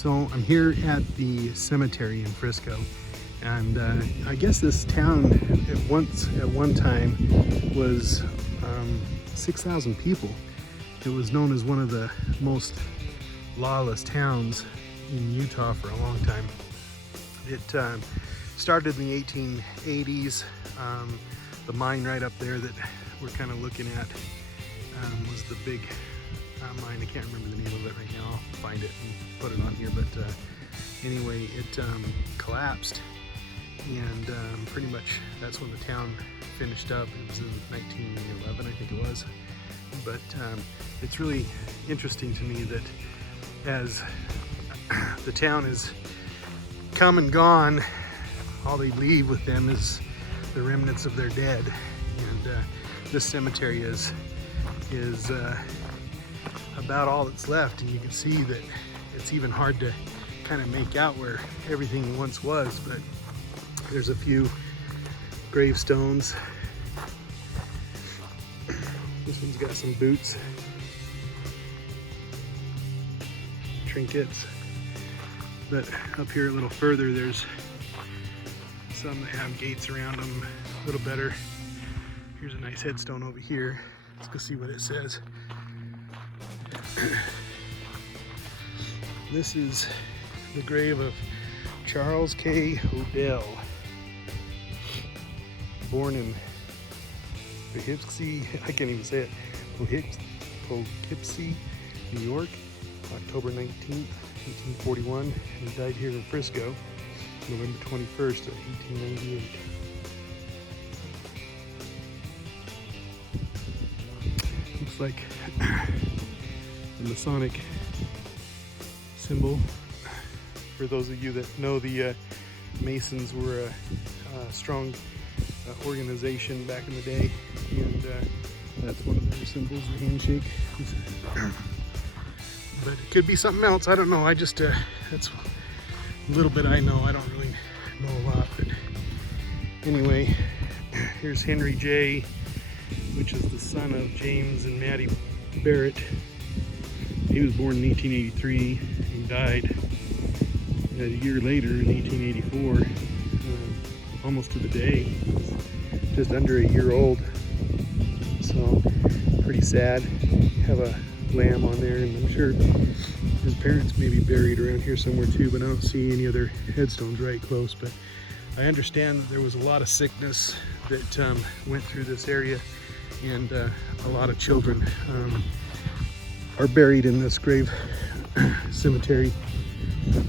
So I'm here at the cemetery in Frisco, and I guess this town at one time was 6,000 people. It was known as one of the most lawless towns in Utah for a long time. It started in the 1880s. The mine right up there that we're kind of looking at was the big mine. I can't remember the name of it right now. I'll find it and put it on here. But anyway, it collapsed, and pretty much that's when the town finished up. It was in 1911, I think it was. But it's really interesting to me that as the town is come and gone, all they leave with them is the remnants of their dead. And this cemetery is about all that's left, and you can see that it's even hard to kind of make out where everything once was, but there's a few gravestones. This one's got some boots, trinkets, but up here a little further there's some that have gates around them a little better. Here's a nice headstone over here. Let's go see what it says. This is the grave of Charles K. Odell, born in Poughkeepsie, I can't even say it, Poughkeepsie, New York, October 19th, 1841, and died here in Frisco, November 21st of 1898. Looks like the Masonic symbol. For those of you that know, the Masons were a strong organization back in the day, and that's one of their symbols, the handshake. But it could be something else, I don't know. I just that's a little bit I know. I don't really know a lot, but anyway, here's Henry J., which is the son of James and Maddie Barrett. He was born in 1883 and died a year later in 1884, almost to the day, just under a year old. So pretty sad. Have a lamb on there, and I'm sure his parents may be buried around here somewhere too, but I don't see any other headstones right close. But I understand that there was a lot of sickness that went through this area, and a lot of children are buried in this grave cemetery.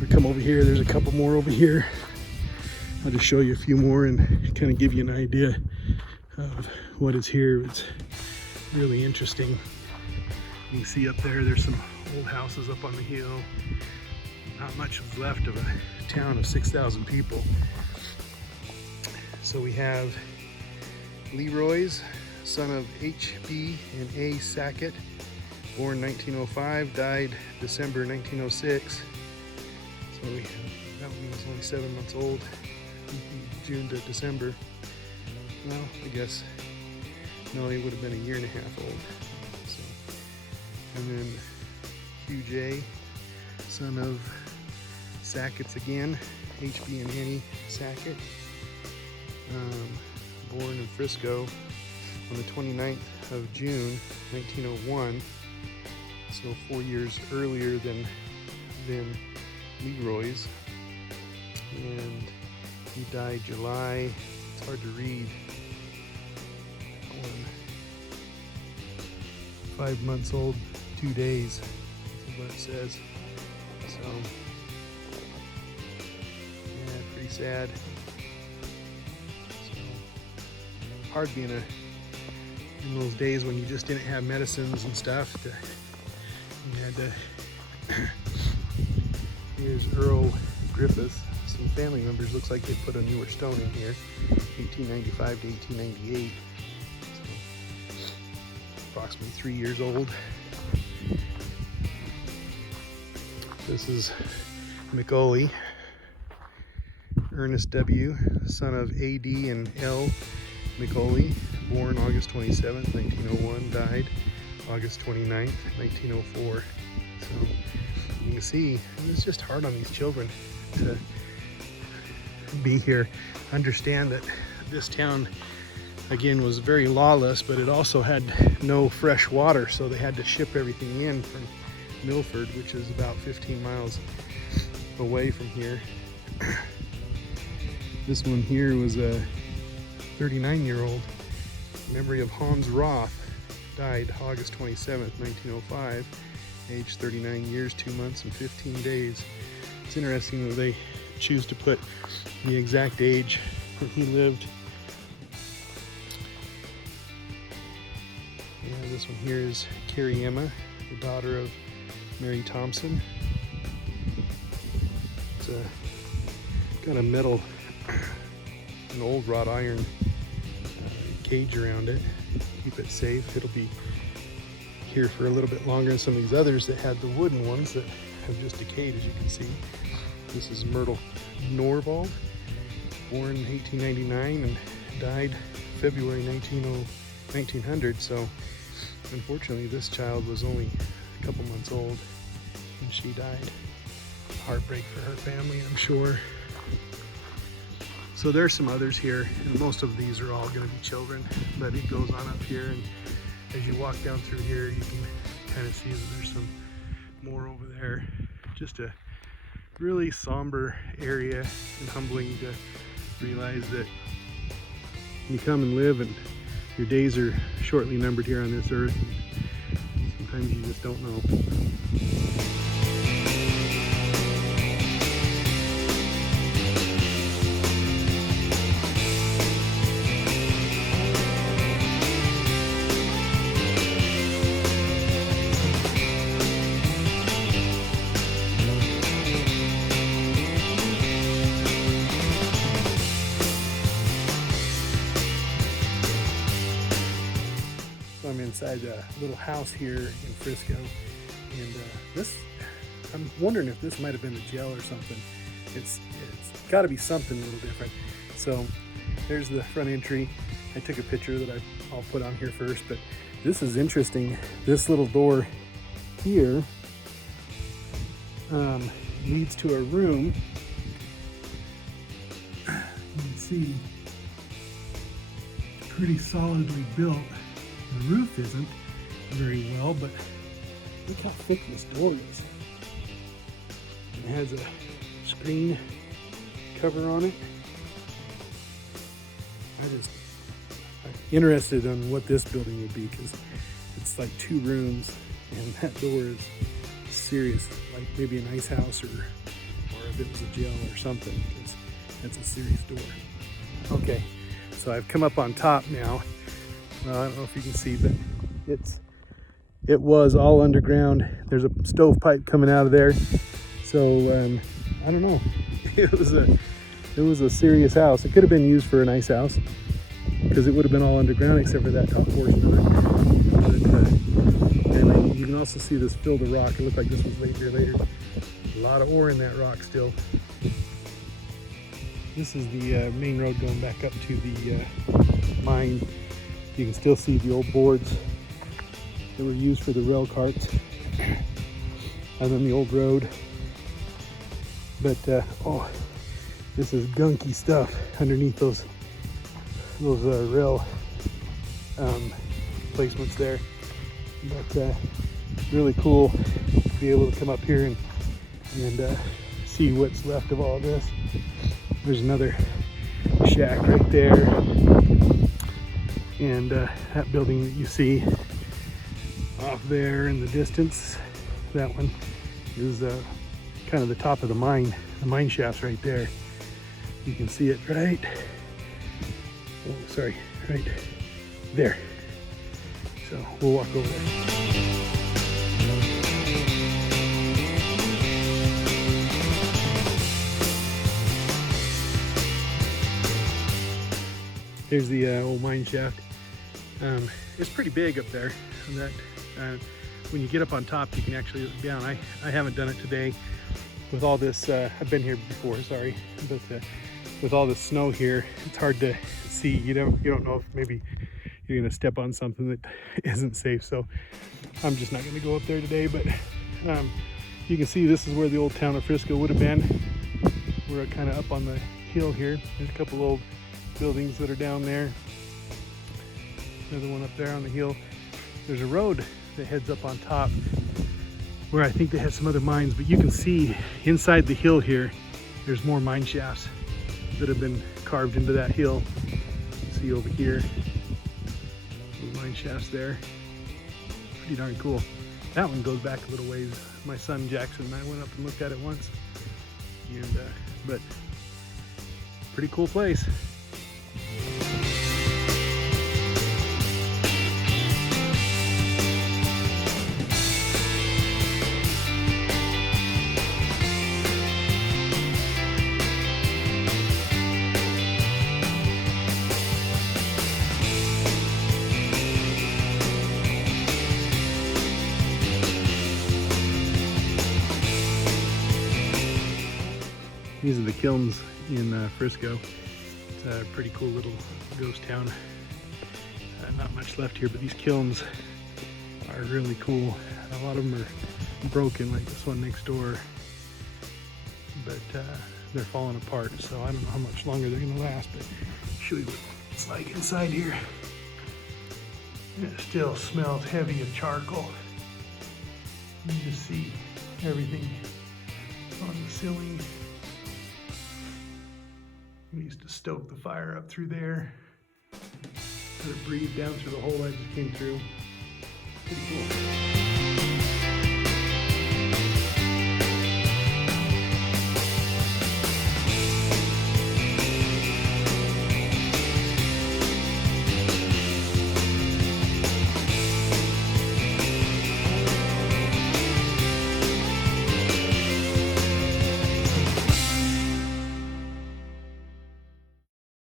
We come over here, there's a couple more over here. I'll just show you a few more and kind of give you an idea of what is here. It's really interesting. You can see up there, there's some old houses up on the hill. Not much is left of a town of 6,000 people. So we have Leroy's, son of H.B. and A. Sackett, born 1905, died December 1906. So that one was only 7 months old, June to December. Well, I guess, no, he would have been a year and a half old. So, and then Hugh J., son of Sackett's again, H.B. and Annie Sackett, born in Frisco on the 29th of June, 1901. So 4 years earlier than Leroy's, and he died July, it's hard to read, 5 months old, 2 days, is what it says. So, yeah, pretty sad. So, hard being in those days when you just didn't have medicines and stuff. You had to. Here's Earl Griffith. Some family members, looks like they put a newer stone in here, 1895 to 1898. So, approximately 3 years old. This is McCauley, Ernest W., son of A.D. and L. McCauley, born August 27th, 1901, died August 29th, 1904. So You can see it's just hard on these children to be here. Understand that this town, again, was very lawless, but it also had no fresh water, so they had to ship everything in from Milford, which is about 15 miles away from here. This one here was a 39-year-old. Memory of Hans Roth, died August 27th, 1905, aged 39 years, 2 months, and 15 days. It's interesting that they choose to put the exact age that he lived. Yeah, this one here is Carrie Emma, the daughter of Mary Thompson. It's got a metal, an old wrought iron cage around it. Keep it safe. It'll be here for a little bit longer than some of these others that had the wooden ones that have just decayed, as you can see. This is Myrtle Norvald, born in 1899 and died February 1900. So unfortunately this child was only a couple months old when she died. Heartbreak for her family, I'm sure. So there's some others here, and most of these are all going to be children, but it goes on up here, and as you walk down through here you can kind of see that there's some more over there. Just a really somber area, and humbling to realize that you come and live and your days are shortly numbered here on this earth, and sometimes you just don't know. I'm inside a little house here in Frisco, and I'm wondering if this might have been a jail or something. It's got to be something a little different. So there's the front entry. I took a picture that I'll put on here first, but this is interesting. This little door here leads to a room. You can see pretty solidly built. The roof isn't very well, but look how thick this door is. It has a screen cover on it. I'm interested on what this building would be, because it's like 2 rooms, and that door is serious, like maybe an ice house, or if it was a jail or something, because that's a serious door. Okay, so I've come up on top now. I don't know if you can see, but it was all underground. There's a stovepipe coming out of there. So I don't know. It was a serious house. It could have been used for a nice house, because it would have been all underground except for that top portion of it. But anyway, you can also see this filled with rock. It looked like this was laid here later. A lot of ore in that rock still. This is the main road going back up to the mine. You can still see the old boards that were used for the rail carts, and then the old road. But oh, this is gunky stuff underneath those rail placements there. But really cool to be able to come up here and see what's left of all this. There's another shack right there. And that building that you see off there in the distance, that one is kind of the top of the mine shaft's right there. You can see it right there. So we'll walk over there. Here's the old mine shaft. It's pretty big up there. And that when you get up on top, you can actually look down. I haven't done it today with all this. I've been here before, sorry, but with all this snow here, it's hard to see. You don't know if maybe you're gonna step on something that isn't safe. So I'm just not gonna go up there today. But You can see this is where the old town of Frisco would have been. We're kind of up on the hill here. There's a couple old buildings that are down there. Another one up there on the hill. There's a road that heads up on top where I think they had some other mines, but you can see inside the hill here, there's more mine shafts that have been carved into that hill. See over here, those mine shafts there. Pretty darn cool. That one goes back a little ways. My son Jackson and I went up and looked at it once, and but pretty cool place. These are the kilns in Frisco. It's a pretty cool little ghost town. Not much left here, but these kilns are really cool. A lot of them are broken, like this one next door, but they're falling apart, so I don't know how much longer they're gonna last, but I'll show you what it's like inside here. It still smells heavy of charcoal. You can just see everything on the ceiling. We used to stoke the fire up through there. Let it breathe down through the hole I just came through. Pretty cool.